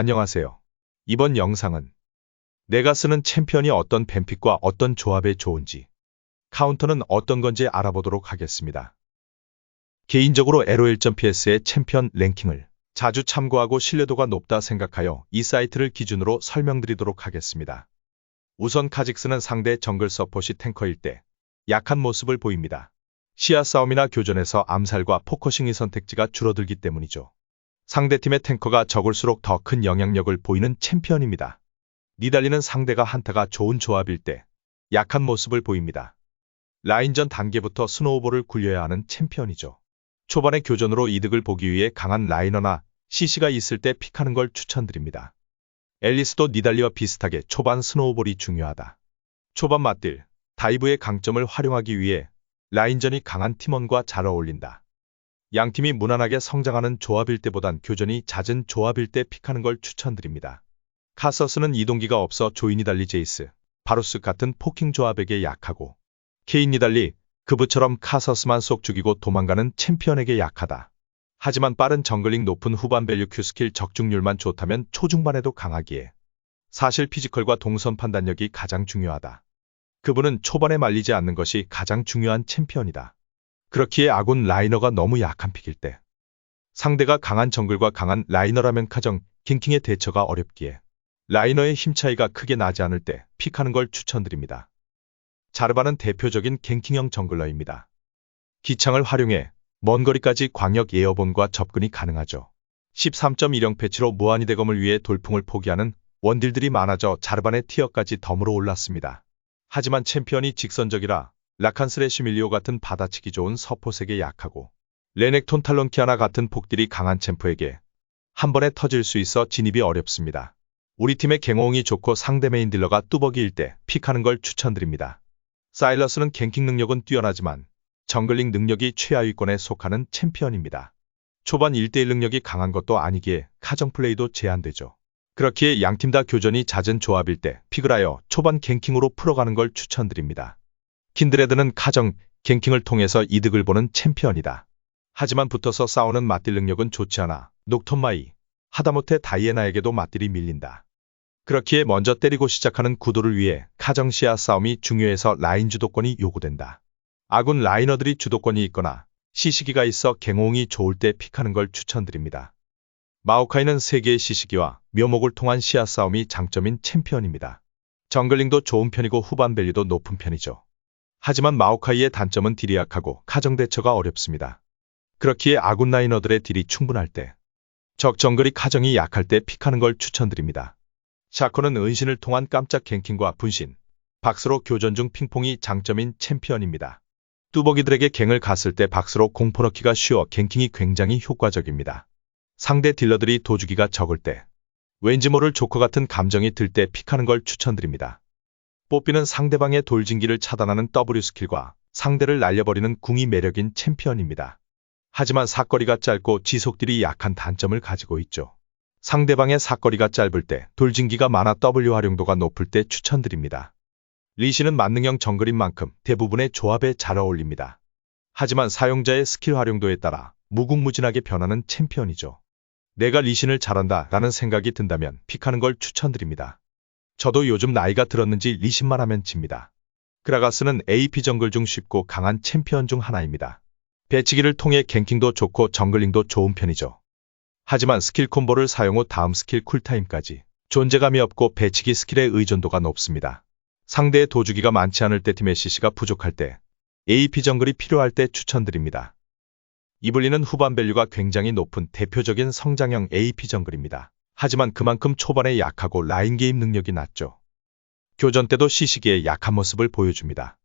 안녕하세요. 이번 영상은 내가 쓰는 챔피언이 어떤 뱀픽과 어떤 조합에 좋은지, 카운터는 어떤 건지 알아보도록 하겠습니다. 개인적으로 LOL.PS의 챔피언 랭킹을 자주 참고하고 신뢰도가 높다 생각하여 이 사이트를 기준으로 설명드리도록 하겠습니다. 우선 카직스는 상대 정글 서폿이 탱커일 때 약한 모습을 보입니다. 시야 싸움이나 교전에서 암살과 포커싱의 선택지가 줄어들기 때문이죠. 상대팀의 탱커가 적을수록 더 큰 영향력을 보이는 챔피언입니다. 니달리는 상대가 한타가 좋은 조합일 때 약한 모습을 보입니다. 라인전 단계부터 스노우볼을 굴려야 하는 챔피언이죠. 초반의 교전으로 이득을 보기 위해 강한 라이너나 CC가 있을 때 픽하는 걸 추천드립니다. 앨리스도 니달리와 비슷하게 초반 스노우볼이 중요하다. 초반 맞딜, 다이브의 강점을 활용하기 위해 라인전이 강한 팀원과 잘 어울린다. 양팀이 무난하게 성장하는 조합일 때보단 교전이 잦은 조합일 때 픽하는 걸 추천드립니다. 카서스는 이동기가 없어 조이 니달리 제이스, 바루스 같은 포킹 조합에게 약하고 케인 니달리, 그브처럼 카서스만 쏙 죽이고 도망가는 챔피언에게 약하다. 하지만 빠른 정글링 높은 후반 밸류 Q 스킬 적중률만 좋다면 초중반에도 강하기에 사실 피지컬과 동선 판단력이 가장 중요하다. 그분은 초반에 말리지 않는 것이 가장 중요한 챔피언이다. 그렇기에 아군 라이너가 너무 약한 픽일 때 상대가 강한 정글과 강한 라이너라면 가정 갱킹의 대처가 어렵기에 라이너의 힘 차이가 크게 나지 않을 때 픽하는 걸 추천드립니다. 자르바는 대표적인 갱킹형 정글러입니다. 기창을 활용해 먼 거리까지 광역 에어본과 접근이 가능하죠. 13.10 패치로 무한히 대검을 위해 돌풍을 포기하는 원딜들이 많아져 자르반의 티어까지 덤으로 올랐습니다. 하지만 챔피언이 직선적이라 라칸 스레쉬 밀리오 같은 받아치기 좋은 서폿에게 약하고 레넥톤 탈론키아나 같은 폭딜이 강한 챔프에게 한 번에 터질 수 있어 진입이 어렵습니다. 우리 팀의 갱호응이 좋고 상대 메인 딜러가 뚜벅이일 때 픽하는 걸 추천드립니다. 사일러스는 갱킹 능력은 뛰어나지만 정글링 능력이 최하위권에 속하는 챔피언입니다. 초반 1대1 능력이 강한 것도 아니기에 카정 플레이도 제한되죠. 그렇기에 양팀 다 교전이 잦은 조합일 때 픽을 하여 초반 갱킹으로 풀어가는 걸 추천드립니다. 킨드레드는 카정, 갱킹을 통해서 이득을 보는 챔피언이다. 하지만 붙어서 싸우는 맞딜 능력은 좋지 않아 녹턴마이, 하다못해 다이애나에게도 맞딜이 밀린다. 그렇기에 먼저 때리고 시작하는 구도를 위해 카정 시야 싸움이 중요해서 라인 주도권이 요구된다. 아군 라이너들이 주도권이 있거나 시시기가 있어 갱호응이 좋을 때 픽하는 걸 추천드립니다. 마오카이는 3개의 시시기와 묘목을 통한 시야 싸움이 장점인 챔피언입니다. 정글링도 좋은 편이고 후반 밸류도 높은 편이죠. 하지만 마오카이의 단점은 딜이 약하고 카정 대처가 어렵습니다. 그렇기에 아군 라이너들의 딜이 충분할 때 적 정글이 카정이 약할 때 픽하는 걸 추천드립니다. 샤코는 은신을 통한 깜짝 갱킹과 분신, 박스로 교전 중 핑퐁이 장점인 챔피언입니다. 뚜벅이들에게 갱을 갔을 때 박스로 공포 넣기가 쉬워 갱킹이 굉장히 효과적입니다. 상대 딜러들이 도주기가 적을 때 왠지 모를 조커 같은 감정이 들 때 픽하는 걸 추천드립니다. 뽀삐는 상대방의 돌진기를 차단하는 W 스킬과 상대를 날려버리는 궁이 매력인 챔피언입니다. 하지만 사거리가 짧고 지속딜이 약한 단점을 가지고 있죠. 상대방의 사거리가 짧을 때 돌진기가 많아 W 활용도가 높을 때 추천드립니다. 리시는 만능형 정글인 만큼 대부분의 조합에 잘 어울립니다. 하지만 사용자의 스킬 활용도에 따라 무궁무진하게 변하는 챔피언이죠. 내가 리신을 잘한다 라는 생각이 든다면 픽하는 걸 추천드립니다. 저도 요즘 나이가 들었는지 리신만 하면 집니다. 그라가스는 AP 정글 중 쉽고 강한 챔피언 중 하나입니다. 배치기를 통해 갱킹도 좋고 정글링도 좋은 편이죠. 하지만 스킬 콤보를 사용 후 다음 스킬 쿨타임까지 존재감이 없고 배치기 스킬의 의존도가 높습니다. 상대의 도주기가 많지 않을 때 팀의 CC가 부족할 때 AP 정글이 필요할 때 추천드립니다. 이블리는 후반 밸류가 굉장히 높은 대표적인 성장형 AP 정글입니다. 하지만 그만큼 초반에 약하고 라인 게임 능력이 낮죠. 교전 때도 CC기에 약한 모습을 보여줍니다.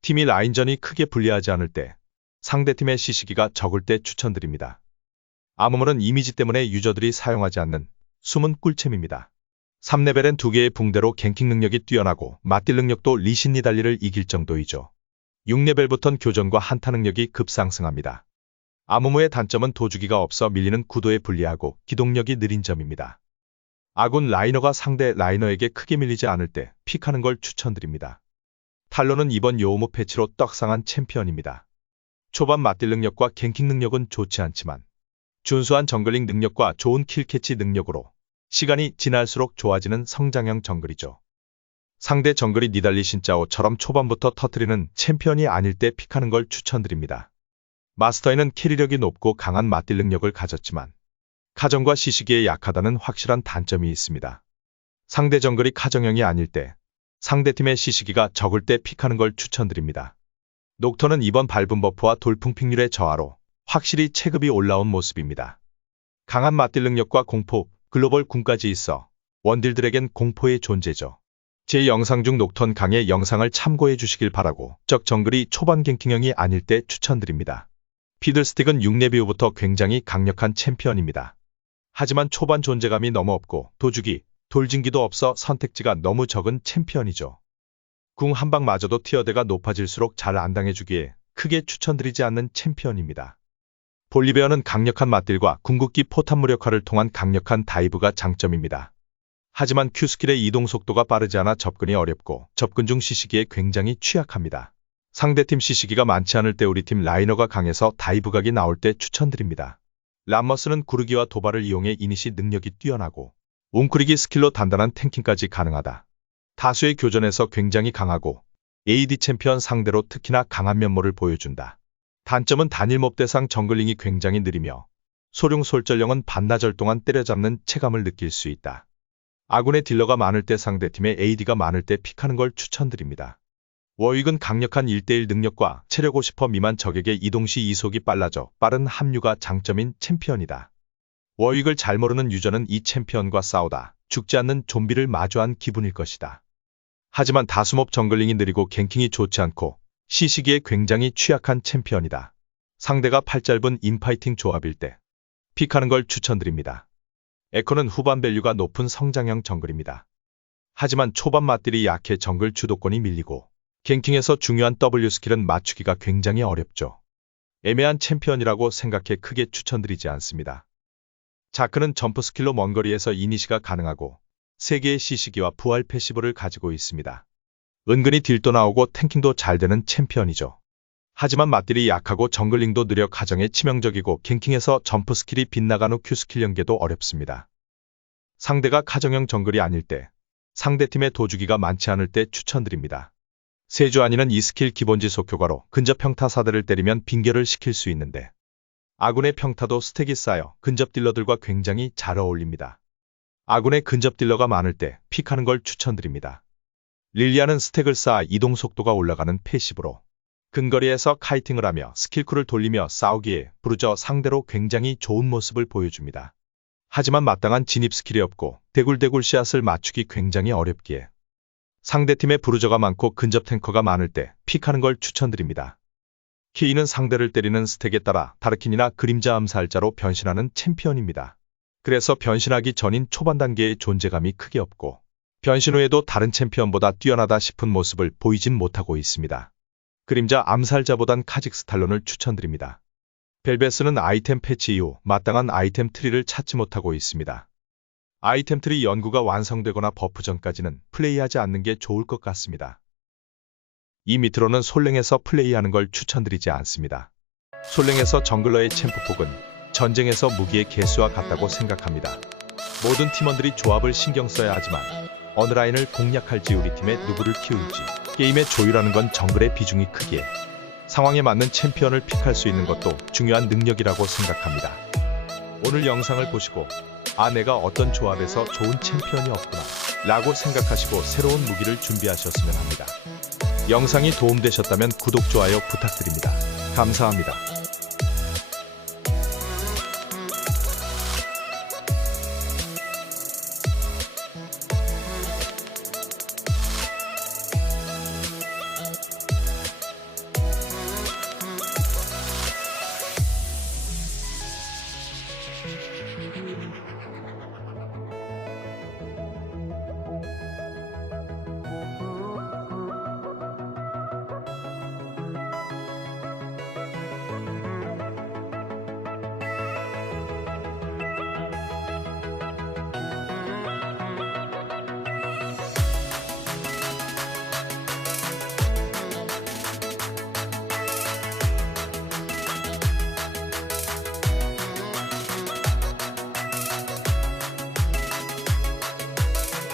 팀이 라인전이 크게 불리하지 않을 때 상대팀의 CC기가 적을 때 추천드립니다. 아무물은 이미지 때문에 유저들이 사용하지 않는 숨은 꿀챔입니다. 3레벨엔 2개의 붕대로 갱킹 능력이 뛰어나고 맞딜 능력도 리신 니달리를 이길 정도이죠. 6레벨부턴 교전과 한타 능력이 급상승합니다. 아무무의 단점은 도주기가 없어 밀리는 구도에 불리하고 기동력이 느린 점입니다. 아군 라이너가 상대 라이너에게 크게 밀리지 않을 때 픽하는 걸 추천드립니다. 탈론은 이번 요우무 패치로 떡상한 챔피언입니다. 초반 맞딜 능력과 갱킹 능력은 좋지 않지만 준수한 정글링 능력과 좋은 킬캐치 능력으로 시간이 지날수록 좋아지는 성장형 정글이죠. 상대 정글이 니달리 신짜오처럼 초반부터 터트리는 챔피언이 아닐 때 픽하는 걸 추천드립니다. 마스터에는 캐리력이 높고 강한 맞딜 능력을 가졌지만 카정과 시시기에 약하다는 확실한 단점이 있습니다. 상대 정글이 카정형이 아닐 때 상대팀의 시시기가 적을 때 픽하는 걸 추천드립니다. 녹턴은 이번 밟은 버프와 돌풍 픽률의 저하로 확실히 체급이 올라온 모습입니다. 강한 맞딜 능력과 공포, 글로벌 궁까지 있어 원딜들에겐 공포의 존재죠. 제 영상 중 녹턴 강의 영상을 참고해 주시길 바라고 적 정글이 초반 갱킹형이 아닐 때 추천드립니다. 피들스틱은 6레벨 이후부터 굉장히 강력한 챔피언입니다. 하지만 초반 존재감이 너무 없고 도주기, 돌진기도 없어 선택지가 너무 적은 챔피언이죠. 궁 한 방 맞아도 티어대가 높아질수록 잘 안 당해주기에 크게 추천드리지 않는 챔피언입니다. 볼리베어는 강력한 맞딜과 궁극기 포탄 무력화를 통한 강력한 다이브가 장점입니다. 하지만 Q스킬의 이동 속도가 빠르지 않아 접근이 어렵고 접근 중 시시기에 굉장히 취약합니다. 상대팀 시시기가 많지 않을 때 우리 팀 라이너가 강해서 다이브각이 나올 때 추천드립니다. 람머스는 구르기와 도발을 이용해 이니시 능력이 뛰어나고 웅크리기 스킬로 단단한 탱킹까지 가능하다. 다수의 교전에서 굉장히 강하고 AD 챔피언 상대로 특히나 강한 면모를 보여준다. 단점은 단일 몹 대상 정글링이 굉장히 느리며 소룡솔전령은 반나절 동안 때려잡는 체감을 느낄 수 있다. 아군의 딜러가 많을 때 상대팀의 AD가 많을 때 픽하는 걸 추천드립니다. 워윅은 강력한 1대1 능력과 체력 50% 미만 적에게 이동시 이속이 빨라져 빠른 합류가 장점인 챔피언이다. 워윅을 잘 모르는 유저는 이 챔피언과 싸우다 죽지 않는 좀비를 마주한 기분일 것이다. 하지만 다수몹 정글링이 느리고 갱킹이 좋지 않고 시시기에 굉장히 취약한 챔피언이다. 상대가 팔 짧은 인파이팅 조합일 때 픽하는 걸 추천드립니다. 에코는 후반 밸류가 높은 성장형 정글입니다. 하지만 초반 맞딜이 약해 정글 주도권이 밀리고 갱킹에서 중요한 W 스킬은 맞추기가 굉장히 어렵죠. 애매한 챔피언이라고 생각해 크게 추천드리지 않습니다. 자크는 점프 스킬로 먼 거리에서 이니시가 가능하고 3개의 시시기와 부활 패시브를 가지고 있습니다. 은근히 딜도 나오고 탱킹도 잘 되는 챔피언이죠. 하지만 맞딜이 약하고 정글링도 느려 가정에 치명적이고 갱킹에서 점프 스킬이 빗나간 후 Q스킬 연계도 어렵습니다. 상대가 카정형 정글이 아닐 때 상대팀의 도주기가 많지 않을 때 추천드립니다. 세주 아니는 이 스킬 기본지속 효과로 근접 평타 사대를 때리면 빙결을 시킬 수 있는데 아군의 평타도 스택이 쌓여 근접 딜러들과 굉장히 잘 어울립니다. 아군의 근접 딜러가 많을 때 픽하는 걸 추천드립니다. 릴리아는 스택을 쌓아 이동 속도가 올라가는 패시브로 근거리에서 카이팅을 하며 스킬쿨을 돌리며 싸우기에 부르저 상대로 굉장히 좋은 모습을 보여줍니다. 하지만 마땅한 진입 스킬이 없고 대굴대굴 씨앗을 맞추기 굉장히 어렵기에 상대팀에 부르저가 많고 근접 탱커가 많을 때 픽하는 걸 추천드립니다. 키이는 상대를 때리는 스택에 따라 다르킨이나 그림자 암살자로 변신하는 챔피언입니다. 그래서 변신하기 전인 초반 단계의 존재감이 크게 없고 변신 후에도 다른 챔피언보다 뛰어나다 싶은 모습을 보이진 못하고 있습니다. 그림자 암살자보단 카직스탈론을 추천드립니다. 벨베스는 아이템 패치 이후 마땅한 아이템 트리를 찾지 못하고 있습니다. 아이템 트리 연구가 완성되거나 버프 전까지는 플레이하지 않는 게 좋을 것 같습니다. 이 밑으로는 솔랭에서 플레이하는 걸 추천드리지 않습니다. 솔랭에서 정글러의 챔프폭은 전쟁에서 무기의 개수와 같다고 생각합니다. 모든 팀원들이 조합을 신경 써야 하지만 어느 라인을 공략할지 우리 팀에 누구를 키울지 게임의 조율하는 건 정글의 비중이 크기에 상황에 맞는 챔피언을 픽할 수 있는 것도 중요한 능력이라고 생각합니다. 오늘 영상을 보시고 내가 어떤 조합에서 좋은 챔피언이 없구나 라고 생각하시고 새로운 무기를 준비하셨으면 합니다. 영상이 도움되셨다면 구독, 좋아요 부탁드립니다. 감사합니다.